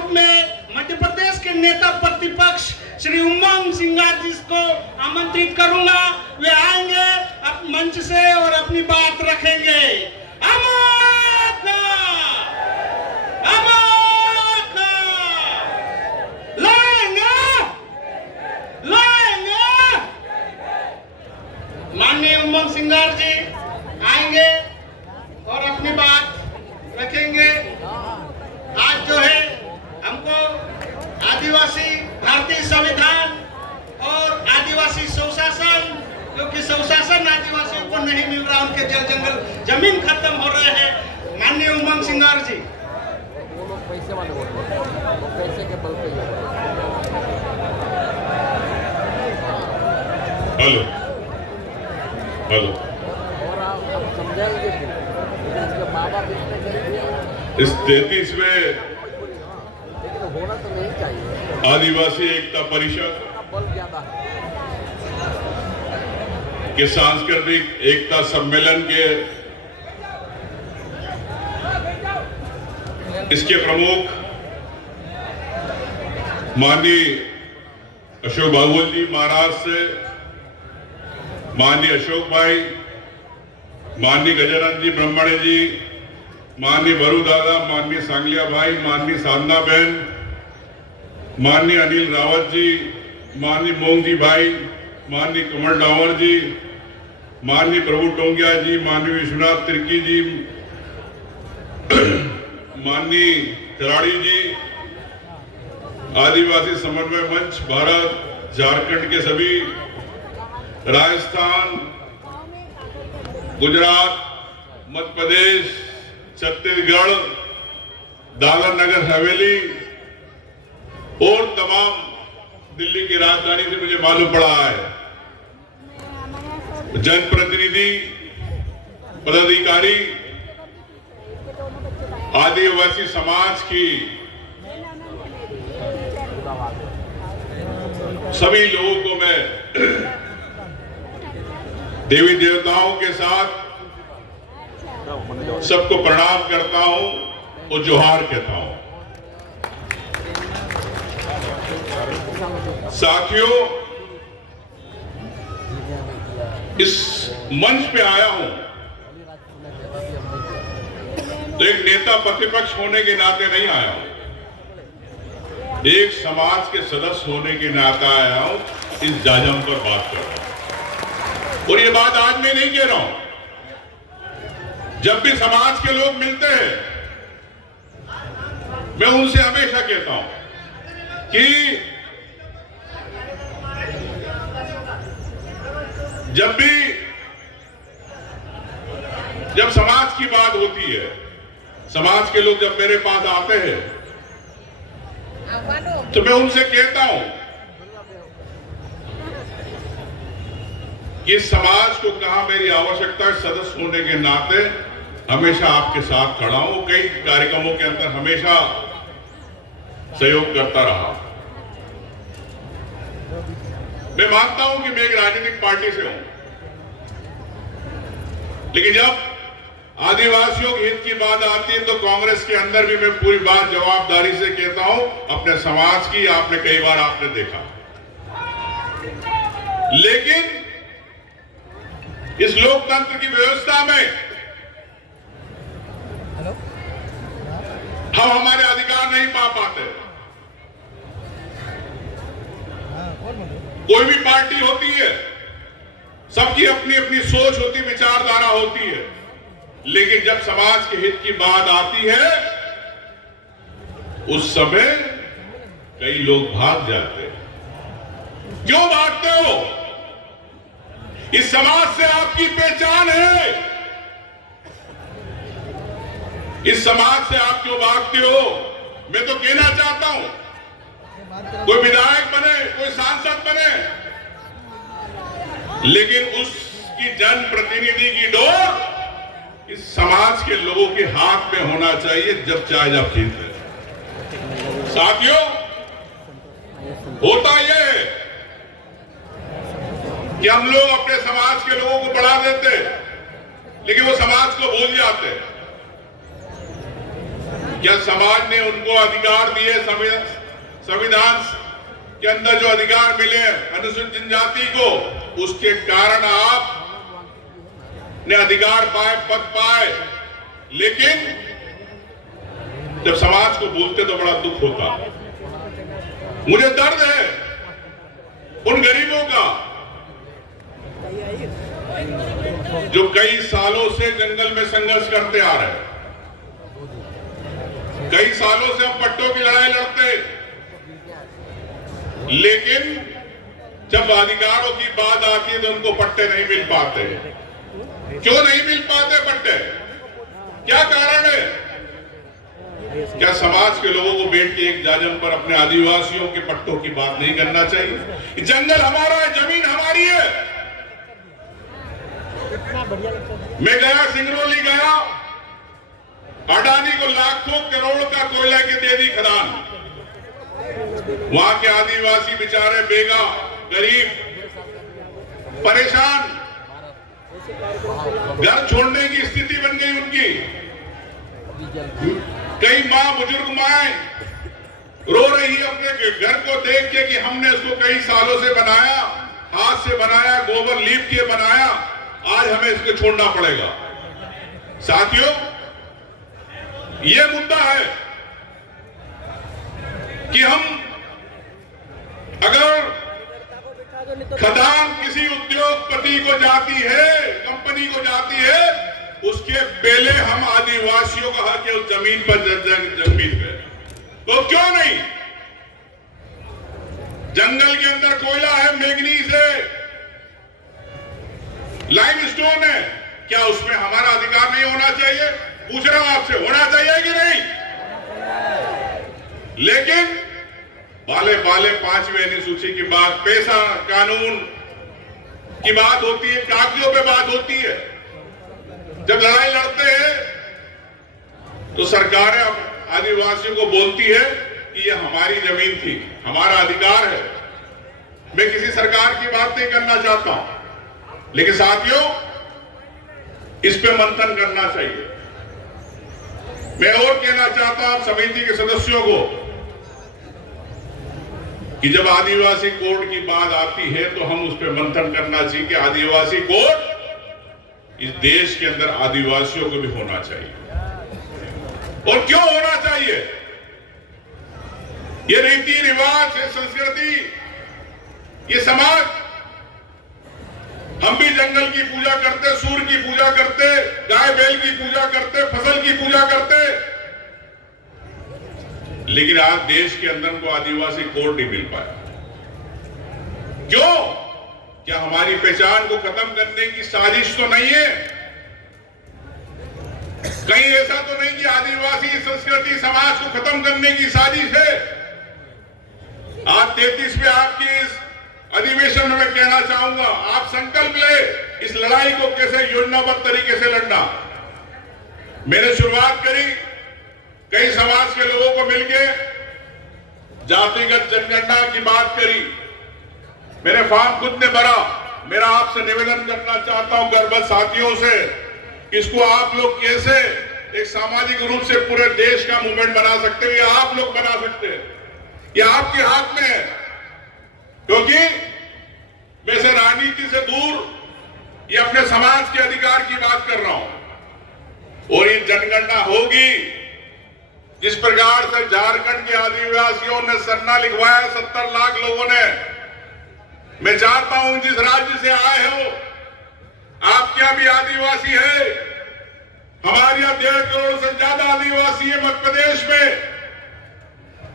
रूप में मध्य प्रदेश के नेता प्रतिपक्ष श्री उमंग सिंगार जी को आमंत्रित करूंगा। वे आएंगे मंच से और अपनी बात रखेंगे। माननीय उमंग सिंगार जी आएंगे और अपनी बात रखेंगे। आज जो है हमको आदिवासी भारतीय संविधान और आदिवासी सुशासन, क्योंकि सुशासन आदिवासियों को नहीं मिल रहा, उनके जल जंगल जमीन खत्म हो रहे हैं। माननीय उमंग सिंगार जी, वो लोग पैसे वाले होते हैं, वो पैसे के बल पे। हेलो हेलो, और आप समझाएंगे इसके माँ बाप इतने गरीब इस 33वें लेकिन होना तो नहीं चाहिए। आदिवासी एकता परिषद बल ज्यादा है। के सांस्कृतिक एकता सम्मेलन के इसके प्रमुख माननीय अशोक बाबुल जी महाराष्ट्र से, माननीय अशोक भाई, माननीय गजानन जी ब्रह्मणे जी, माननीय वरु दादा, माननीय सांगलिया भाई, माननीय साधना बहन, माननीय अनिल रावत जी, माननीय मोंग जी भाई, माननीय कमल डावर जी, माननीय प्रभु टोंगिया जी, माननीय विश्वनाथ तिर्की जी, माननीय खिलाड़ी जी, आदिवासी समन्वय मंच भारत झारखंड के सभी, राजस्थान, गुजरात, मध्य प्रदेश, छत्तीसगढ़, दादर नगर हवेली और तमाम दिल्ली की राजधानी से मुझे मालूम पड़ा है जनप्रतिनिधि, पदाधिकारी, आदिवासी समाज की सभी लोगों को मैं देवी देवताओं के साथ सबको प्रणाम करता हूं और जोहार कहता हूं। साथियों, इस मंच पे आया हूं तो एक नेता प्रतिपक्ष होने के नाते नहीं आया हूं, एक समाज के सदस्य होने के नाते आया हूं। इस जाजम पर बात कर रहा हूं और ये बात आज मैं नहीं कह रहा हूं। जब भी समाज के लोग मिलते हैं मैं उनसे हमेशा कहता हूं कि जब समाज की बात होती है, समाज के लोग जब मेरे पास आते हैं तो मैं उनसे कहता हूं कि समाज को कहा मेरी आवश्यकता है, सदस्य होने के नाते हमेशा आपके साथ खड़ा हूं। कई कार्यक्रमों के अंदर हमेशा सहयोग करता रहा। मैं मानता हूं कि मैं एक राजनीतिक पार्टी से हूं, लेकिन जब आदिवासियों के हित की बात आती है तो कांग्रेस के अंदर भी मैं पूरी बात जवाबदारी से कहता हूं अपने समाज की। आपने कई बार आपने देखा, लेकिन इस लोकतंत्र की व्यवस्था में हम हमारे अधिकार नहीं पा पाते। कोई भी पार्टी होती है, सबकी अपनी अपनी सोच होती, विचारधारा होती है, लेकिन जब समाज के हित की बात आती है उस समय कई लोग भाग जाते हैं। क्यों भागते हो? इस समाज से आपकी पहचान है, इस समाज से आप क्यों भागते हो? मैं तो कहना चाहता हूं, कोई विधायक बने, कोई सांसद बने, लेकिन उसकी जनप्रतिनिधि की डोर इस समाज के लोगों के हाथ में होना चाहिए, जब चाहे जब खींचे। साथियों, होता यह है कि हम लोग अपने समाज के लोगों को बढ़ा देते, लेकिन वो समाज को भूल जाते। क्या समाज ने उनको अधिकार दिए? संविधान के अंदर जो अधिकार मिले अनुसूचित जनजाति को, उसके कारण आप ने अधिकार पाए, पद पाए, लेकिन जब समाज को बोलते तो बड़ा दुख होता। मुझे दर्द है उन गरीबों का जो कई सालों से जंगल में संघर्ष करते आ रहे हैं। कई सालों से हम पट्टों की लड़ाई लड़ते, लेकिन जब अधिकारों की बात आती है तो उनको पट्टे नहीं मिल पाते। क्यों नहीं मिल पाते पट्टे? क्या कारण है? क्या समाज के लोगों को बैठ के एक जाजम पर अपने आदिवासियों के पट्टों की बात नहीं करना चाहिए? जंगल हमारा है, जमीन हमारी है। मैं गया, सिंगरौली गया, अडानी को लाखों करोड़ का कोयला की दे दी खदान। वहां के आदिवासी बेचारे बेगा, गरीब, परेशान, घर छोड़ने की स्थिति बन गई उनकी। कई मां, बुजुर्ग माएं रो रही है अपने घर को देख के कि हमने इसको कई सालों से बनाया, हाथ से बनाया, गोबर लीप के बनाया, आज हमें इसको छोड़ना पड़ेगा। साथियों, यह मुद्दा है कि हम अगर खदान किसी उद्योगपति को जाती है, कंपनी को जाती है, उसके पहले हम आदिवासियों का हक है उस जमीन पर, जमीन पे। तो क्यों नहीं? जंगल के अंदर कोयला है, मैंगनीज है, लाइमस्टोन है, क्या उसमें हमारा अधिकार नहीं होना चाहिए? पूछ रहा हूं आपसे, होना चाहिए कि नहीं? लेकिन बाले बाले 5वीं अनुसूची की बात, पैसा कानून की बात होती है, कागजों पे बात होती है। जब लड़ाई लड़ते हैं तो सरकारें आदिवासियों को बोलती है कि यह हमारी जमीन थी, हमारा अधिकार है। मैं किसी सरकार की बात नहीं करना चाहता हूं, लेकिन साथियों, इस पे मंथन करना चाहिए। मैं और कहना चाहता हूं समिति के सदस्यों को कि जब आदिवासी कोड की बात आती है तो हम उस पर मंथन करना चाहिए कि आदिवासी कोड इस देश के अंदर आदिवासियों को भी होना चाहिए। और क्यों होना चाहिए? ये रीति रिवाज, ये संस्कृति, ये समाज, हम भी जंगल की पूजा करते, सूर्य की पूजा करते, गाय बैल की पूजा करते, फसल की पूजा करते, लेकिन आज देश के अंदर को आदिवासी कोड नहीं मिल पाया। क्यों? क्या हमारी पहचान को खत्म करने की साजिश तो नहीं है? कहीं ऐसा तो नहीं कि आदिवासी संस्कृति समाज को खत्म करने की साजिश है? आज 33 पे आपकी इस अधिवेशन में कहना चाहूंगा, आप संकल्प ले इस लड़ाई को कैसे योजनाबद्ध तरीके से लड़ना। मैंने शुरुआत करी, कई समाज के लोगों को मिलके जातिगत जनगणना की बात करी, मैंने फॉर्म खुद ने भरा। मेरा आपसे निवेदन करना चाहता हूं गर्भवत साथियों से, इसको आप लोग कैसे एक सामाजिक रूप से पूरे देश का मूवमेंट बना सकते हैं, या आप लोग बना सकते हैं, ये आपके हाथ में है। क्योंकि वैसे राजनीति से दूर ये अपने समाज के अधिकार की बात कर रहा हूं। और ये जनगणना होगी जिस प्रकार से झारखंड के आदिवासियों ने सरना लिखवाया 70 लाख लोगों ने। मैं चाहता हूं जिस राज्य से आए हो, आपके यहाँ भी आदिवासी है, हमारे यहाँ 1.5 करोड़ से ज्यादा आदिवासी है मध्य प्रदेश में।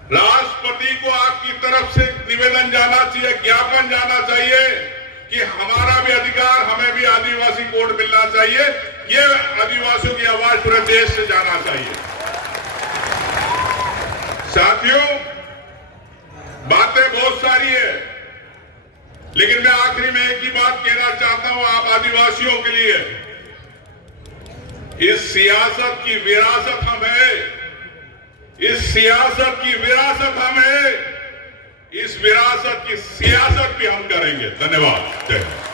राष्ट्रपति को आपकी तरफ से निवेदन जाना चाहिए, ज्ञापन जाना चाहिए कि हमारा भी अधिकार, हमें भी आदिवासी कोड मिलना चाहिए। ये आदिवासियों की आवाज पूरे देश से जाना चाहिए। साथियों, बातें बहुत सारी है, लेकिन मैं आखिरी में एक ही बात कहना चाहता हूं आप आदिवासियों के लिए, इस सियासत की विरासत हम है, इस सियासत की विरासत हम है, इस विरासत की सियासत भी हम करेंगे। धन्यवाद। जय हिंद।